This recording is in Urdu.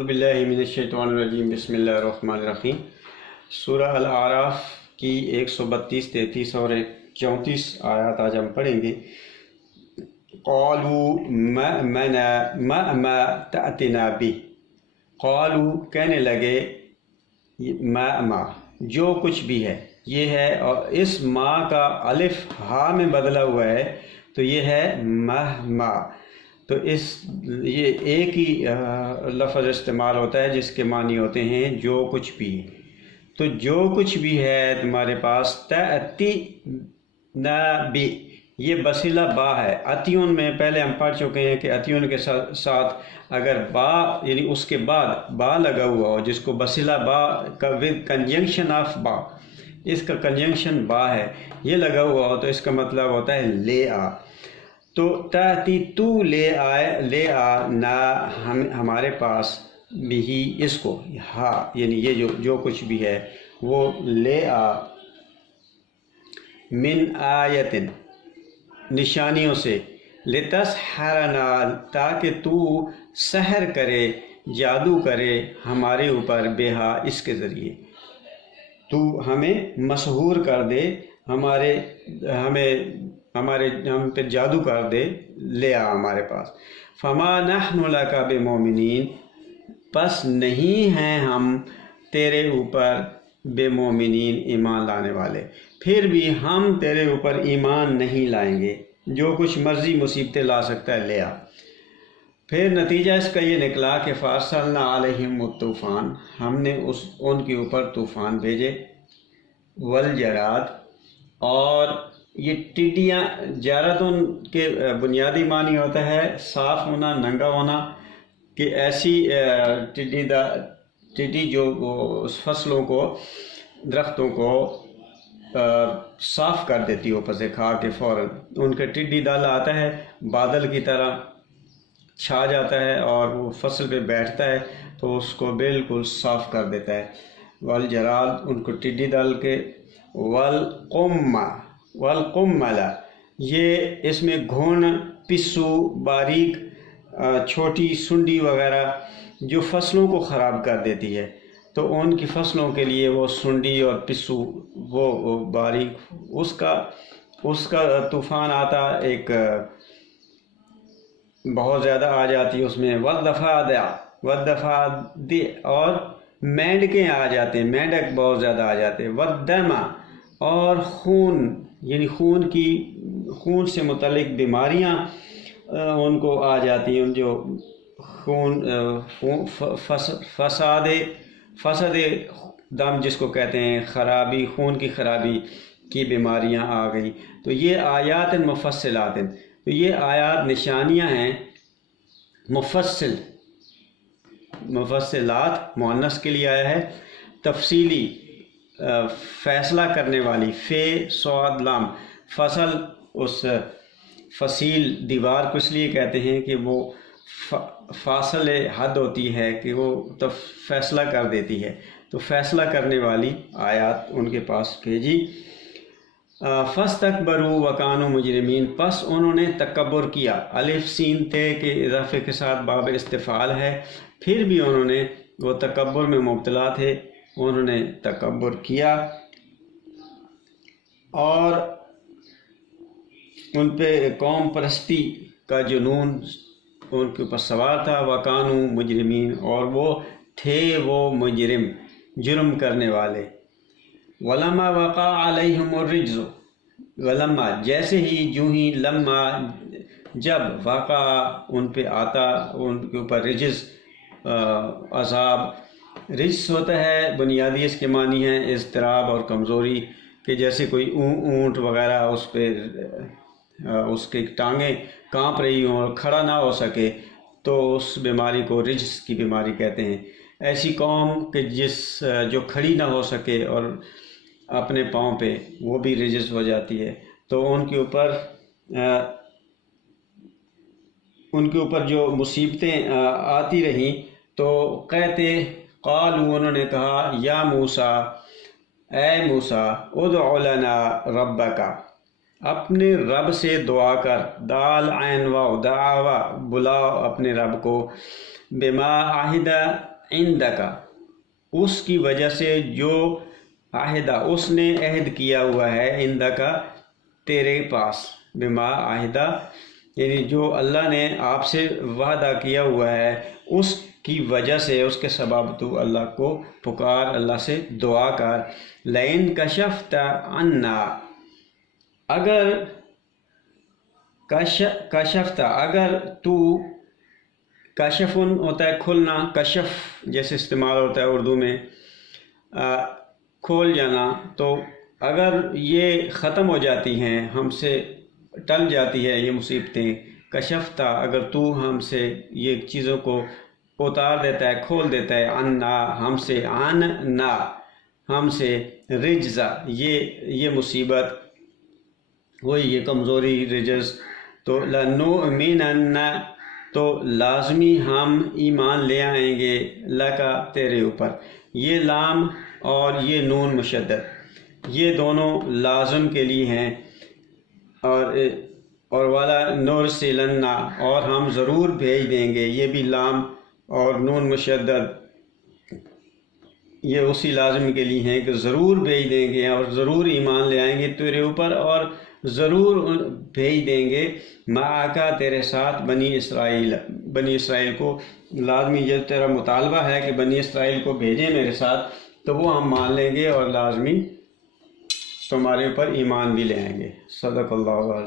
اعوذ باللہ من الشیطان الرجیم بسم اللہ الرحمن الرحیم۔ سورہ الاعراف کی 132، 33 اور 34 آیات آج ہم پڑھیں گے۔ قالوا ما تأتنا بھی، قالوا کہنے لگے ما جو کچھ بھی ہے یہ ہے، اور اس ما کا الف ہا میں بدلا ہوا ہے تو یہ ہے ما۔ تو یہ ایک ہی لفظ استعمال ہوتا ہے جس کے معنی ہوتے ہیں جو کچھ بھی۔ تو جو کچھ بھی ہے تمہارے پاس، تأتی نا بی، یہ بسیلہ با ہے۔ اتیون میں پہلے ہم پڑھ چکے ہیں کہ اتیون کے ساتھ اگر با یعنی اس کے بعد با لگا ہوا ہو، جس کو بسیلہ با کا ود کنجنکشن آف با، اس کا کنجنکشن با ہے، یہ لگا ہوا ہو تو اس کا مطلب ہوتا ہے لے آ۔ تو تأتی تو لے آ نا ہمارے پاس بھی اس کو، ہاں یعنی یہ جو کچھ بھی ہے وہ لے آ، من آیت نشانیوں سے، لتسحرنا تاکہ تو سحر کرے، جادو کرے ہمارے اوپر، بہا اس کے ذریعے، تو ہمیں مسحور کر دے، ہم پہ جادو کر دے، لے آ ہمارے پاس۔ فما نحن لک بمؤمنین، پس نہیں ہیں ہم تیرے اوپر بے مومنین ایمان لانے والے، پھر بھی ہم تیرے اوپر ایمان نہیں لائیں گے، جو کچھ مرضی مصیبتیں لا سکتا ہے لے آ۔ پھر نتیجہ اس کا یہ نکلا کہ فارسلنا علیہم الطوفان، ہم نے ان کے اوپر طوفان بھیجے، والجراد، اور یہ ٹڈیاں، جارتن کے بنیادی معنی ہوتا ہے صاف ہونا، ننگا ہونا، کہ ایسی ٹڈی جو اس فصلوں کو، درختوں کو صاف کر دیتی اوپر سے کھا کے فوراً۔ ان کا ٹڈی دل آتا ہے، بادل کی طرح چھا جاتا ہے اور وہ فصل پہ بیٹھتا ہے تو اس کو بالکل صاف کر دیتا ہے۔ والجراد، ان کو ٹڈی دل کے، والقمل، یہ اس میں گھن، پسو، باریک چھوٹی سنڈی وغیرہ جو فصلوں کو خراب کر دیتی ہے، تو ان کی فصلوں کے لیے وہ سنڈی اور پسو، وہ باریک، اس کا طوفان آتا، ایک بہت زیادہ آ جاتی اس میں، والضفادع، اور مینڈکیں آ جاتے ہیں، مینڈک بہت زیادہ آ جاتے ہیں، والدم، اور خون، یعنی خون سے متعلق بیماریاں ان کو آ جاتی ہیں، جو فساد دم جس کو کہتے ہیں، خرابی، خون کی خرابی کی بیماریاں آ گئی۔ تو یہ آیات مفصلات ہیں، تو یہ آیات نشانیاں ہیں، مفصلات مؤنث کے لیے آیا ہے، تفصیلی، فیصلہ کرنے والی، فے صاد لام، فصل، اس فصیل دیوار کو اس لیے کہتے ہیں کہ وہ فاصل حد ہوتی ہے کہ وہ فیصلہ کر دیتی ہے، تو فیصلہ کرنے والی آیات ان کے پاس بھیجی۔ فاستکبروا وکانوا مجرمین، پس انہوں نے تکبر کیا، الف سین تے کے اضافے کے ساتھ باب استفعال ہے، پھر بھی انہوں نے، وہ تکبر میں مبتلا تھے، انہوں نے تکبر کیا اور ان پہ قوم پرستی کا جنون ان کے اوپر سوار تھا۔ وکانوا مجرمین، اور وہ تھے وہ مجرم، جرم کرنے والے۔ ولما وقع علیہم الرجز، ولما جیسے ہی، جو ہی، لما جب، وقع ان پہ آتا، ان کے اوپر رجز، عذاب۔ رجس ہوتا ہے، بنیادی اس کے معنی ہیں اضطراب اور کمزوری، کہ جیسے کوئی اونٹ وغیرہ اس پہ اس کی ٹانگیں کانپ رہی ہوں اور کھڑا نہ ہو سکے، تو اس بیماری کو رجس کی بیماری کہتے ہیں۔ ایسی قوم کہ جو کھڑی نہ ہو سکے اور اپنے پاؤں پہ، وہ بھی رجس ہو جاتی ہے، تو ان کے اوپر جو مصیبتیں آتی رہیں تو کہتے، قالوا، انہوں نے کہا، یا موسیٰ، اے موسیٰ، ادع لنا ربک، اپنے رب سے دعا کر، دال عین واو دعوا، بلاؤ اپنے رب کو، بما عہدہ عندک، اس کی وجہ سے جو عہدہ اس نے عہد کیا ہوا ہے، عندک تیرے پاس، بما عہدہ یعنی جو اللہ نے آپ سے وعدہ کیا ہوا ہے، اس کی وجہ سے، اس کے سبب تو اللہ کو پکار، اللہ سے دعا کر۔ لئن کشفت عنا، اگر کشفت، اگر تو، کشفن ہوتا ہے کھلنا، کشف جیسے استعمال ہوتا ہے اردو میں کھول جانا، تو اگر یہ ختم ہو جاتی ہیں، ہم سے ٹل جاتی ہے یہ مصیبتیں، کشفتہ اگر تو ہم سے یہ چیزوں کو اتار دیتا ہے، کھول دیتا ہے، عنا ہم سے، نا ہم سے، رجزا یہ مصیبت، وہی یہ کمزوری، رجز، تو لنؤمنن، تو لازمی ہم ایمان لے آئیں گے، لکا تیرے اوپر۔ یہ لام اور یہ نون مشدد یہ دونوں لازم کے لیے ہیں، اور والا نرسلن، اور ہم ضرور بھیج دیں گے، یہ بھی لام اور نون مشدد یہ اسی لازم کے لیے ہیں کہ ضرور بھیج دیں گے، اور ضرور ایمان لے آئیں گے تیرے اوپر، اور ضرور بھیج دیں گے معاکا تیرے ساتھ بنی اسرائیل کو۔ لازمی یہ تیرا مطالبہ ہے کہ بنی اسرائیل کو بھیجیں میرے ساتھ، تو وہ ہم مان لیں گے اور لازمی تمہارے اوپر ایمان بھی لے آئیں گے۔ صدق اللہ علیہ۔